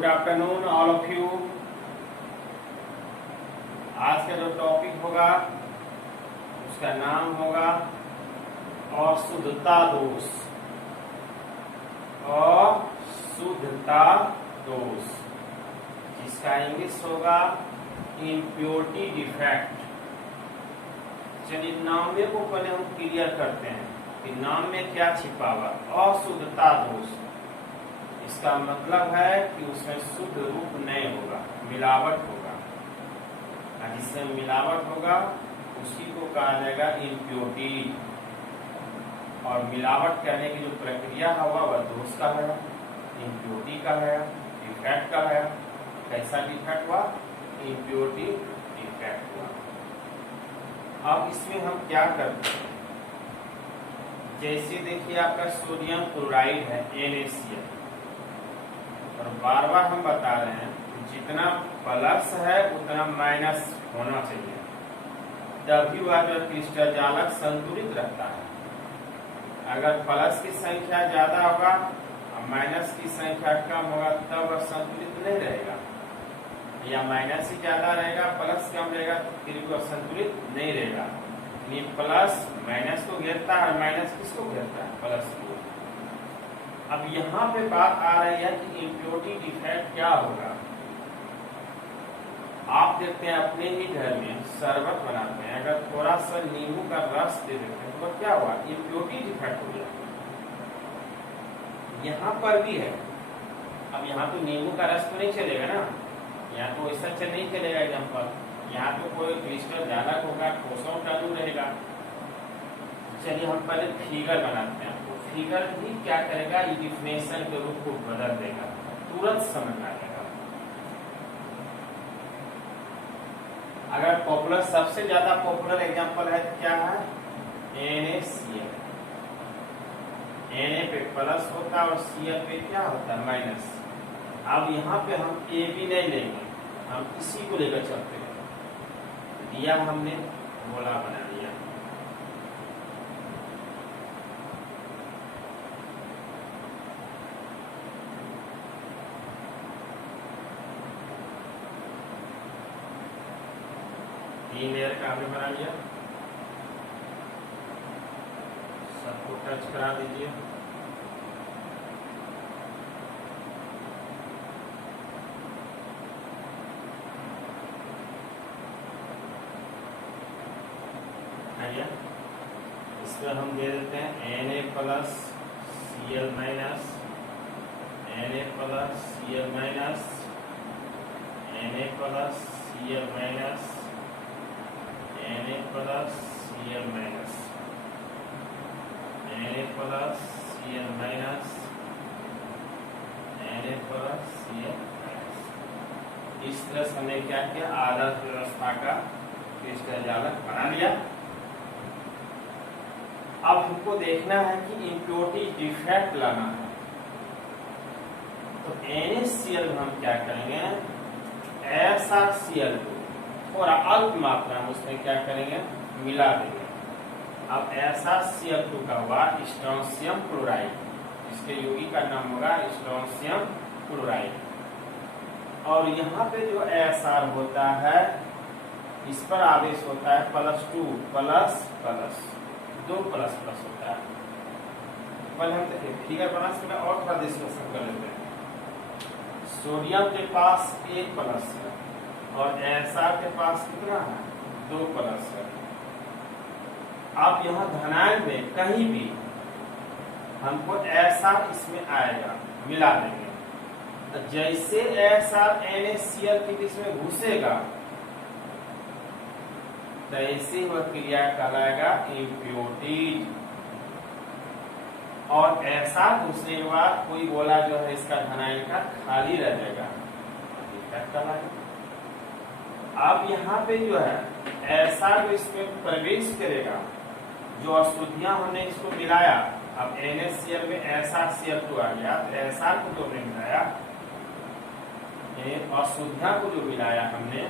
Good afternoon all of you. आज का जो टॉपिक होगा उसका नाम होगा अशुद्धता दोष। अशुद्धता दोष जिसका इंग्लिश होगा इम्प्योरिटी डिफेक्ट। चलिए नाम को पहले हम क्लियर करते हैं कि नाम में क्या छिपा हुआ। अशुद्धता दोष इसका मतलब है कि उसमें शुद्ध रूप नहीं होगा, मिलावट होगा। जिससे मिलावट होगा उसी को कहा जाएगा इम्प्योरिटी। और मिलावट करने की जो प्रक्रिया हुआ वह दोष का है, इम्प्योरिटी का है, डिफेक्ट का है। कैसा डिफेक्ट हुआ? इम्प्योरिटी डिफेक्ट हुआ। अब इसमें हम क्या करते हैं, जैसे देखिए आपका सोडियम क्लोराइड है NaCl, और बार बार हम बता रहे हैं जितना प्लस है उतना माइनस होना चाहिए, तभी वह जो क्रिस्टल जालक संतुलित रहता है। अगर प्लस की संख्या ज्यादा होगा और माइनस की संख्या कम होगा तब वह संतुलित नहीं रहेगा, या माइनस ही ज्यादा रहेगा प्लस कम रहेगा तो फिर भी वह संतुलित नहीं रहेगा। ये प्लस माइनस को घेरता है, माइनस किसको घेरता है? प्लस को। अब यहाँ पे बात आ रही है कि इम्प्योरिटी डिफेक्ट क्या होगा। आप देखते हैं अपने ही घर में शरबत बनाते हैं, अगर थोड़ा सा नींबू का रस दे देते हैं तो क्या हुआ? इम्प्योरिटी डिफेक्ट हो गया। यहाँ पर भी है। अब यहाँ तो नींबू का रस तो नहीं चलेगा ना, यहाँ तो ऐसा नहीं चलेगा एग्जाम्पल। यहाँ तो कोई क्रिस्टल जालक होगा, ठोसा चालू रहेगा। चलिए हम पहले फिगर बनाते हैं। तो फिगर भी क्या करेगा? ये डिफिनेशन के रूप को बदल देगा, तुरंत समझ में आ जाएगा। अगर पॉपुलर सबसे ज्यादा पॉपुलर एग्जांपल है तो क्या है? NaCl। Na पे प्लस होता है और Cl पे क्या होता है? माइनस। अब यहाँ पे हम AB नहीं लेंगे, हम इसी को लेकर चलते हैं। दिया हमने, गोला बना लिया। तीन लेयर का हमने बना लिया। सबको टच करा दीजिए। इसमें हम दे देते हैं Na plus Cl minus, Na plus Cl minus, Na plus Cl minus, Na plus Cl minus, Na plus Cl minus, Na plus Cl minus. इस तरह से हमने क्या किया? आदर्श व्यवस्था का क्रिस्टल जालक बना लिया। अब हमको देखना है कि इम्प्योरिटी डिफेक्ट लाना है। तो NaCl में हम क्या करेंगे? ऐसा Cl को थोड़ा अल्प मात्रा में उसमें क्या करेंगे? मिला देंगे। अब ऐसा Cl2 का हुआ स्ट्रोंशियम क्लोराइड, इसके यौगिक का नाम होगा स्ट्रोंशियम क्लोराइड। और यहाँ पे जो SR होता है इस पर आवेश होता है +2 प्लस प्लस, 2 प्लस प्लस होता है। पहले हम देखिए फिगर बना सकते हैं और थोड़ा डिस्कशन कर लेते हैं। सोडियम के पास 1 प्लस है और SR के पास कितना है? 2 प्लस है। आप यहाँ धनायन में कहीं भी हमको SR इसमें आएगा, मिला देंगे। जैसे SR NaCl के बीच में घुसेगा तो ऐसे वह क्रिया कहलाएगा इम्प्योरिटी। और ऐसा घुसने के बाद कोई गोला जो है इसका धनायन का खाली रह जाएगा, अब यहाँ पे जो है ऐसा जो इसमें प्रवेश करेगा, जो अशुद्धियां हमने इसको मिलाया। अब NaCl में ऐसा Cl2 आ गया, तो ऐसा को जो हमने मिलाया, अशुद्धियां को जो मिलाया हमने,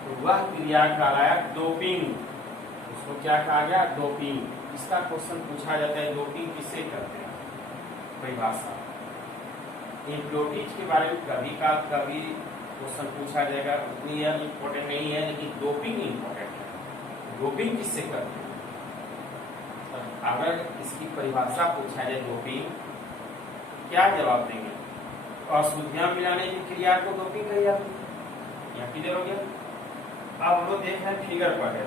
तो वह क्रिया कहलाया डोपिंग। उसको क्या कहा गया? डोपिंग। इसका क्वेश्चन पूछा जाता है, डोपिंग किसे करते हैं? परिभाषा। इम्प्योरिटीज के बारे में कभी क्वेश्चन पूछा जाएगा, उतनी यह इम्पोर्टेंट नहीं है, लेकिन डोपिंग इम्पोर्टेंट है। डोपिंग किससे करते हैं? अगर इसकी परिभाषा पूछा जाए डोपिंग, क्या जवाब देंगे? अशुद्धियां मिलाने की क्रिया को डोपिंग कही जाती है। यहाँ क्लियर हो गया। अब हम लोग देख रहे हैं फिगर पर है।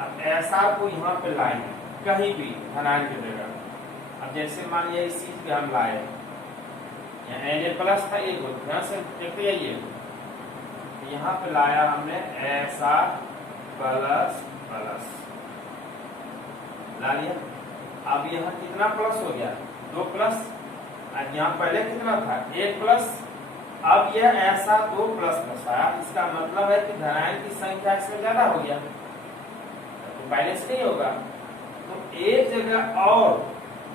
अब ऐसा को यहाँ पे लाएंगे कहीं भी धनायन की जगह। अब जैसे मान लिया इस चीज पे हम लाए, Na प्लस था, एक ध्यान से देखते जाइए, यहाँ पे लाया हमने ऐसा प्लस प्लस ला लिया। अब यहाँ कितना प्लस हो गया? 2 प्लस। यहाँ पहले कितना था? 1 प्लस। अब यह ऐसा 2 प्लस प्लस आया, इसका मतलब है कि धनायन की संख्या इसमें ज्यादा हो गया, तो बैलेंस नहीं होगा। तो एक जगह और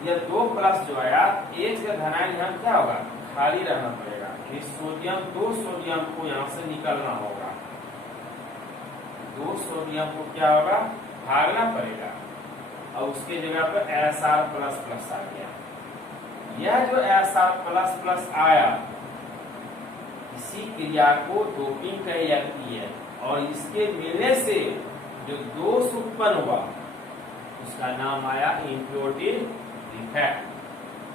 यह 2 प्लस जो आया, एक जगह धनायन यहाँ क्या होगा? खाली रहना पड़ेगा। सोडियम 2 सोडियम को यहाँ से निकलना होगा, 2 सोडियम को क्या होगा? भागना पड़ेगा, और उसके जगह पर Sr प्लस प्लस आ गया। यह जो Sr प्लस प्लस आया, इसी क्रिया को डोपिंग कही जाती है, और इसके मिलने से जो दोष उत्पन्न हुआ उसका नाम आया इम्प्योरिटी डिफेक्ट।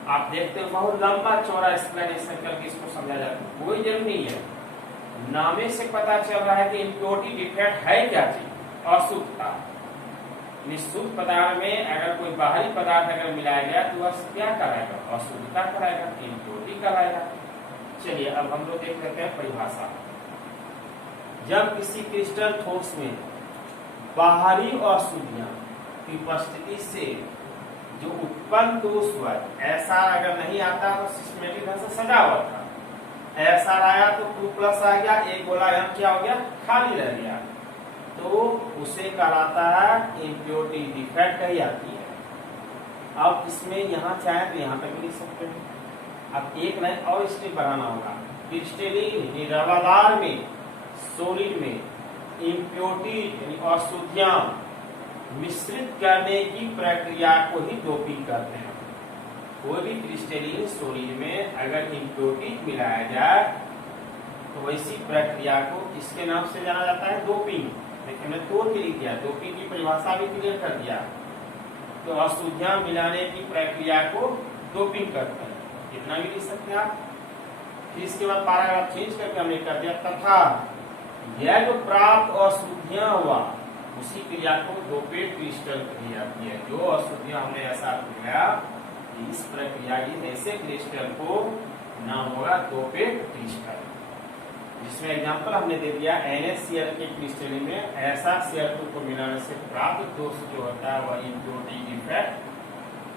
आप देखते हो बहुत लंबा चौड़ा एक्सप्लेनेशन करके इसको समझा जाता है, कोई जरूरी नहीं है। नामे से पता चल रहा है कि इम्प्योरिटी डिफेक्ट है क्या चीज? अशुद्धता। निःशुद्ध पदार्थ में अगर कोई बाहरी पदार्थ अगर मिलाया गया तो वह क्या कराएगा? अशुद्धता कराएगा, इम्प्योरिटी कराएगा। चलिए अब हम लोग देख लेते हैं परिभाषा। जब किसी क्रिस्टल ठोस में बाहरी अशुद्धियां की उपस्थिति से जो उत्पन्न दोष हुआ, ऐसा अगर नहीं आता तो सिस्टमेटिक ढंग से सजा हुआ था, ऐसा आया तो 2 प्लस आ गया, एक गोला यहाँ क्या हो गया? खाली रह गया, तो उसे कहलाता है इम्प्योरिटी डिफेक्ट कही जाती है। अब इसमें यहाँ चाहे तो यहाँ तक लिख सकते हैं। अब एक लाइन और स्टेप बढ़ाना होगा। क्रिस्टलीन रवादार में, सॉलिड में इम्प्योरिटी यानी अशुद्धियां मिश्रित करने की प्रक्रिया को ही डोपिंग करते हैं। कोई भी क्रिस्टलीन सॉलिड में अगर इम्प्योरिटी मिलाया जाए तो वैसी प्रक्रिया को किसके नाम से जाना जाता है? डोपिंग। लेकिन मैंने तोड़ के लिख दिया, डोपिंग की परिभाषा भी क्लियर कर दिया। तो अशुद्धियां मिलाने की प्रक्रिया को डोपिंग करते हैं, इतना भी लिख सकते हैं आप। फिर इसके बाद पैराग्राफ चेंज करके हमने कर दिया, तथा यह जो प्राप्त अशुद्धियां हुआ उसी क्रिया को डोपेट क्रिस्टल कही जाती है। जो अशुद्धियां हमने ऐसा किया, इस प्रक्रिया की ऐसे क्रिस्टल को नाम होगा डोपेट क्रिस्टल। जिसमें एग्जांपल हमने दे दिया NaCl के क्रिस्टल में ऐसा Cl2 को मिलाने से प्राप्त दोष जो होता है वह इम्प्योरिटी डिफेक्ट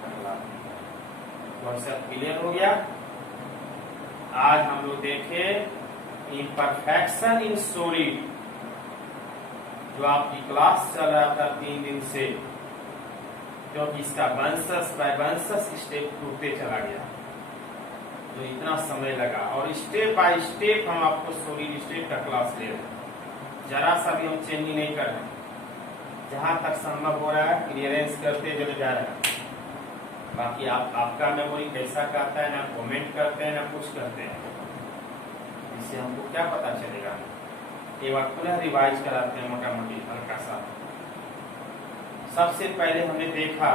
कहलाता है। कॉन्सेप्ट क्लियर हो गया। आज हम लोग देखे इम्परफेक्शन इन सॉलिड, जो आपकी क्लास चल रहा था 3 दिन से, क्योंकि इसका वंशस बाय वंशस स्टेप टूटते चला गया, जो इतना समय लगा, और स्टेप बाय स्टेप हम आपको सॉलिड स्टेट का क्लास ले रहे हैं। जरा सा भी हम चेंजिंग नहीं कर रहे, जहां तक संभव हो रहा है क्लियरेंस करते चले जा रहे हैं। बाकी आपका मेमोरी कैसा करता है, ना कमेंट करते हैं ना कुछ करते हैं, इससे हमको क्या पता चलेगा? एक बार पुनः रिवाइज कराते हैं मोटा मोटी हल्का सा। सबसे पहले हमने देखा,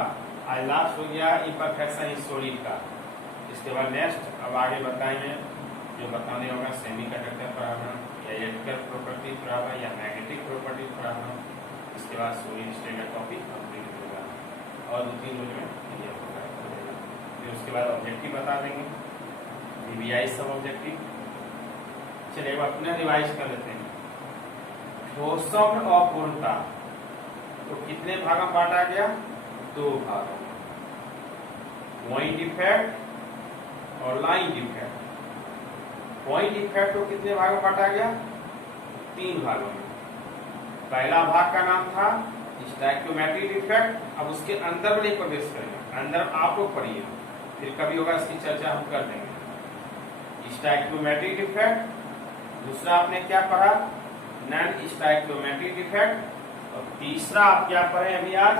आज लास्ट हो गया इम्परफेक्शन इन सॉलिड का। इसके बाद नेक्स्ट अब आगे बताएंगे, जो बताने होगा सेमीकंडक्टर पढ़ाना, या इलेक्ट्रिकल प्रॉपर्टी पढ़ाना, या मैग्नेटिक प्रॉपर्टी पढ़ाना। इसके बाद सॉलिड स्टेट का टॉपिक कंप्लीट होगा, और 2-3 रोज में क्लियर होगा। फिर उसके बाद ऑब्जेक्टिव बता देंगे, DBI सब ऑब्जेक्टिव। चलिए एक बार पुनः रिवाइज कर लेते हैं। ठोसों में अपूर्णता तो कितने भाग में बांटा गया? 2 भागों में, पॉइंट डिफेक्ट और लाइन डिफेक्ट। पॉइंट डिफेक्ट को कितने भागों में बांटा गया? 3 भागों में। पहला भाग का नाम था स्टोइकियोमेट्रिक डिफेक्ट। अब उसके अंदर में प्रवेश करेंगे, अंदर आप लोग पढ़िए, फिर कभी होगा इसकी चर्चा हम कर देंगे। स्टोइकियोमेट्रिक डिफेक्ट, दूसरा आपने क्या पढ़ा? नॉन स्टोइकियोमेट्रिक डिफेक्ट, और तीसरा आप क्या पढ़े अभी आज?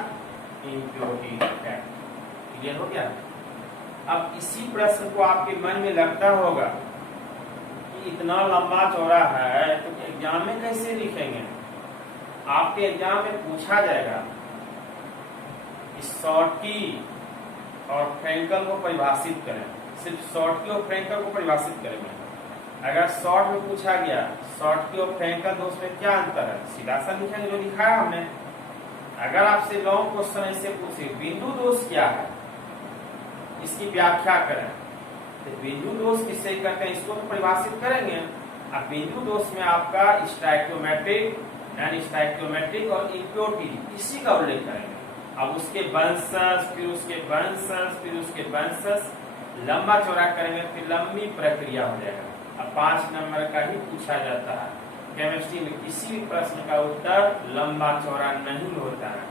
Impurity defect. क्लियर हो गया? अब इसी प्रश्न को आपके मन में लगता होगा कि इतना लंबा चौड़ा है तो एग्जाम में कैसे लिखेंगे। आपके एग्जाम में पूछा जाएगा कि शॉर्टकी और फ्रैंकल को परिभाषित करें, सिर्फ शॉर्टकी और फ्रैंकल को परिभाषित करेंगे। अगर शॉर्ट में पूछा गया शॉर्टकी और फ्रैंकल दोष में क्या अंतर है, सीधा सा लिखेंगे जो लिखाया हमने। अगर आपसे लॉन्ग क्वेश्चन ऐसे पूछे बिंदु दोष क्या है, इसकी व्याख्या करें, तो बिंदु दोष किससे करते हैं इसको तो परिभाषित करेंगे। अब बिंदु दोष में आपका स्टाइक्योमेट्रिक यानी स्टाइक्योमेट्रिक और इम्प्योरिटी इसी का उल्लेख करेंगे। अब उसके वंशज, फिर उसके वंशज, फिर उसके वंशज लंबा चौड़ा करेंगे, फिर लंबी प्रक्रिया हो जाएगा। अब 5 नंबर का ही पूछा जाता है। केमिस्ट्री में किसी भी प्रश्न का उत्तर लंबा चौड़ा नहीं होता है,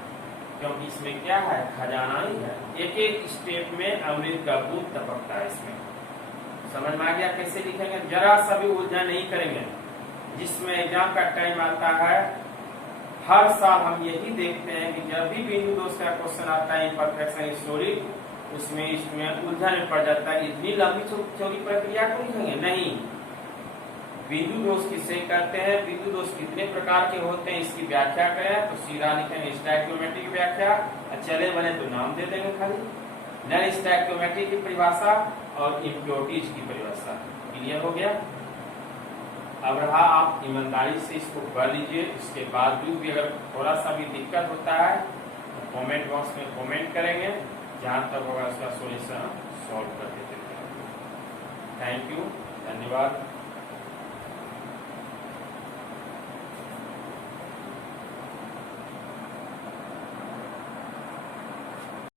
क्योंकि इसमें क्या है, खजाना ही है। एक एक स्टेप में अमृत का बूंद टपकता है। इसमें समझ में आ गया कैसे लिखेंगे, जरा सा भी उलझन नहीं करेंगे। जिसमें एग्जाम का टाइम आता है हर साल हम यही देखते हैं कि जब भी बिंदु दोष का क्वेश्चन आता है इम्परफेक्शन स्टोरी, उसमें उलझन में पड़ जाता है। इतनी लंबी चौड़ी प्रक्रिया को लिखेंगे नहीं। बिंदु दोष किसे कहते हैं, बिंदु दोष कितने प्रकार के होते हैं इसकी व्याख्या करें तो सीधा लिखेंगे स्टाइक्योमेट्रिक व्याख्या। चले बने तो नाम दे देंगे खाली, नॉन स्टाइक्योमेट्रिक की परिभाषा और इम्प्योरिटीज की परिभाषा। क्लियर हो गया। अब रहा आप ईमानदारी से इसको कर लीजिए। इसके बावजूद भी अगर थोड़ा सा भी दिक्कत होता है तो कमेंट बॉक्स में कमेंट करेंगे, जहां तक होगा उसका सॉल्यूशन सॉल्व कर देते हैं। थैंक यू, धन्यवाद।